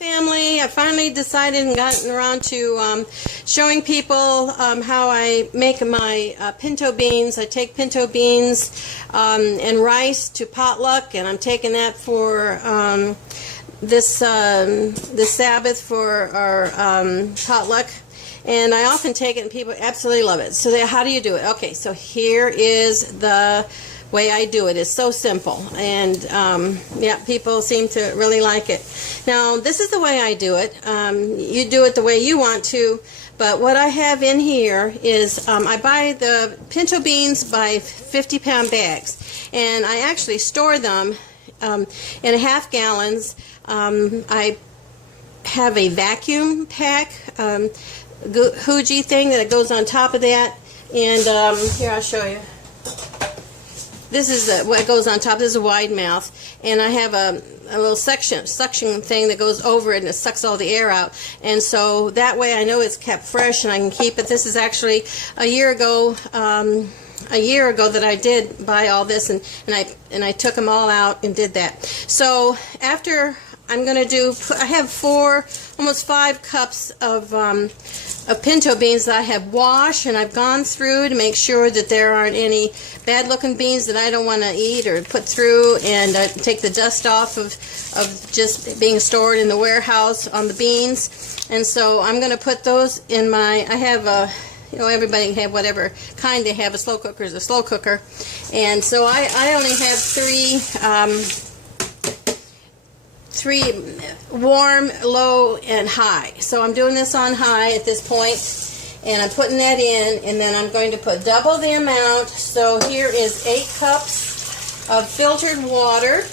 Family, I finally decided and gotten around to showing people how I make my pinto beans. I take pinto beans and rice to potluck, and I'm taking that for this Sabbath for our potluck. And I often take it, and people absolutely love it. So how do you do it? Okay, so here is the way I do it. It's so simple, and yeah, people seem to really like it. Now, this is the way I do it. You do it the way you want to, but what I have in here is I buy the pinto beans by 50-pound bags, and I actually store them in half gallons. I have a vacuum pack Hooji thing that goes on top of that, and here, I'll show you. This is what goes on top. This is a wide mouth, and I have a little suction thing that goes over it, and it sucks all the air out. And so that way I know it's kept fresh, and I can keep it. This is actually a year ago that I did buy all this, and I took them all out and did that. So after I'm going to do, I have almost 5 cups of pinto beans that I have washed, and I've gone through to make sure that there aren't any bad looking beans that I don't want to eat or put through, and take the dust off of just being stored in the warehouse on the beans. And so I'm going to put those in my, I have you know, everybody can have whatever kind they have. A slow cooker is a slow cooker, and so I only have 3 warm, low, and high. So I'm doing this on high at this point, and I'm putting that in, and then I'm going to put double the amount. So here is 8 cups of filtered water,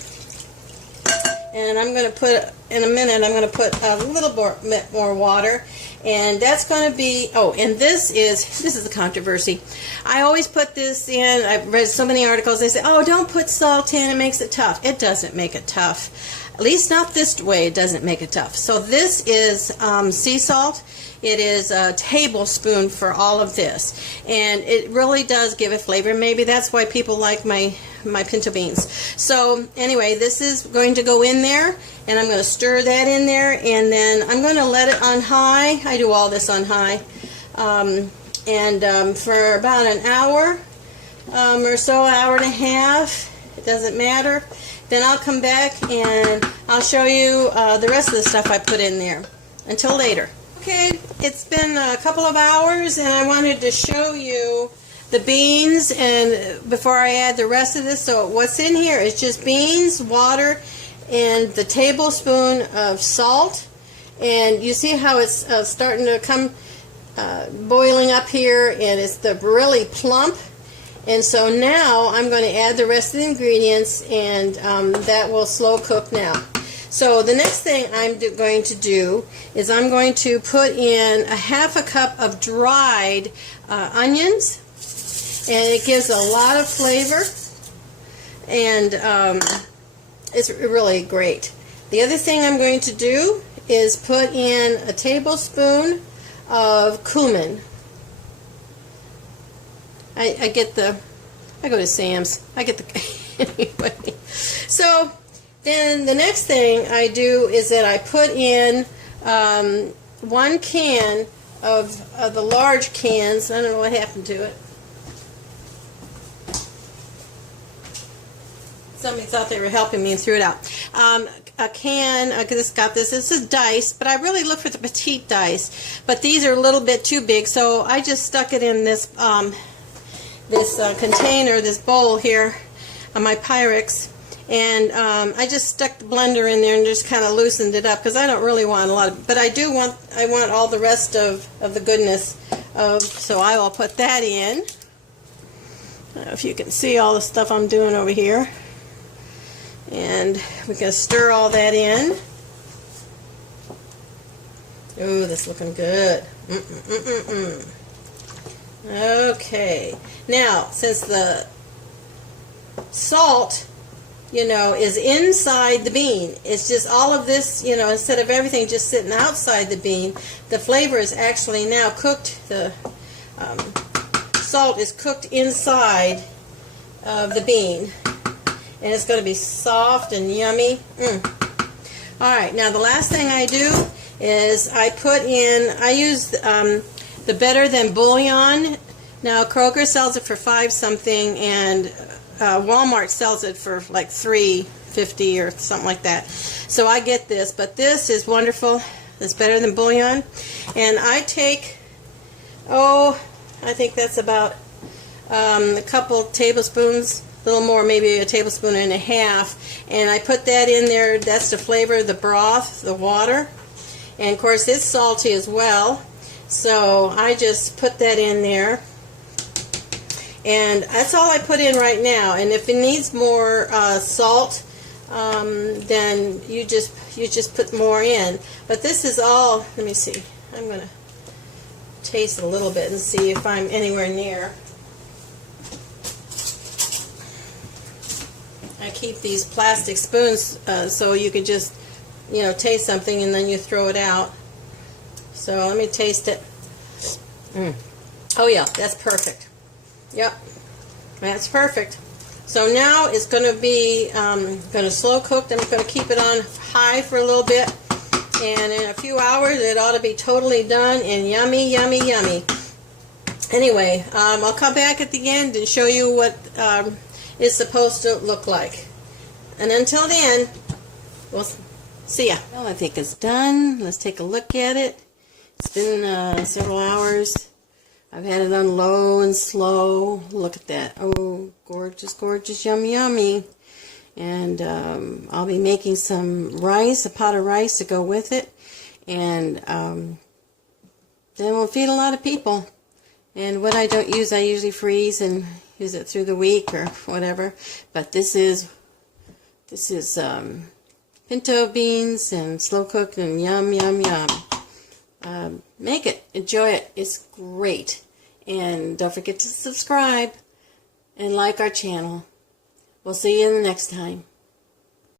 and I'm going to put, in a minute, I'm going to put a little bit more water, and that's going to be, oh, and this is a controversy. I always put this in, I've read so many articles, they say, oh, don't put salt in, it makes it tough. It doesn't make it tough. At least not this way, it doesn't make it tough. So this is sea salt. It is a tablespoon for all of this, and it really does give it flavor. Maybe that's why people like my pinto beans. So anyway, this is going to go in there, and I'm going to stir that in there, and then I'm going to let it on high. I do all this on high, and for about an hour or so, an hour and a half, it doesn't matter. Then I'll come back and I'll show you the rest of the stuff I put in there. Until later. Okay, it's been a couple of hours, and I wanted to show you the beans and before I add the rest of this. So what's in here is just beans, water, and the tablespoon of salt. And you see how it's starting to come boiling up here, and it's really plump. And so now I'm going to add the rest of the ingredients, and that will slow cook now. So the next thing I'm going to do is I'm going to put in a ½ cup of dried onions, and it gives a lot of flavor, and it's really great. The other thing I'm going to do is put in a tablespoon of cumin. I go to Sam's. I get the anyway. So then the next thing I do is that I put in 1 can of the large cans. I don't know what happened to it. Somebody thought they were helping me and threw it out. A can, this is diced, but I really look for the petite dice. But these are a little bit too big, so I just stuck it in this container, this bowl here on my Pyrex, and I just stuck the blender in there and just kind of loosened it up because I don't really want a lot of, but I want all the rest of the goodness so I will put that in. I don't know if you can see all the stuff I'm doing over here, and we're going to stir all that in. Ooh, that's looking good. Okay, now since the salt, you know, is inside the bean, it's just all of this, you know, instead of everything just sitting outside the bean, the flavor is actually now cooked. The salt is cooked inside of the bean, and it's going to be soft and yummy. Alright, now the last thing I do is I use the Better Than Bouillon. Now Kroger sells it for $5 something, and Walmart sells it for like $3.50 or something like that. So I get this, but this is wonderful. It's Better Than Bouillon. And I take, I think that's about a couple tablespoons, a little more, maybe a tablespoon and a half, and I put that in there. That's to flavor the broth, the water, and of course it's salty as well, so I just put that in there, and that's all I put in right now. And if it needs more salt, then you just put more in. But this is all. Let me see. I'm gonna taste a little bit and see if I'm anywhere near. I keep these plastic spoons so you can just, taste something and then you throw it out. So let me taste it. Oh yeah, that's perfect. Yep, that's perfect. So now it's going to be going to slow cook. I'm going to keep it on high for a little bit, and in a few hours it ought to be totally done and yummy, yummy, yummy. Anyway, I'll come back at the end and show you what is supposed to look like. And until then, we'll see ya. Well, I think it's done. Let's take a look at it. It's been several hours. I've had it on low and slow. Look at that. Oh, gorgeous, gorgeous, yummy, yummy. And I'll be making some rice, a pot of rice to go with it. And then we'll feed a lot of people. And what I don't use, I usually freeze and use it through the week or whatever. But this is pinto beans and slow cooked and yum, yum, yum. Make it, enjoy it. It's great. And don't forget to subscribe and like our channel. We'll see you in the next time.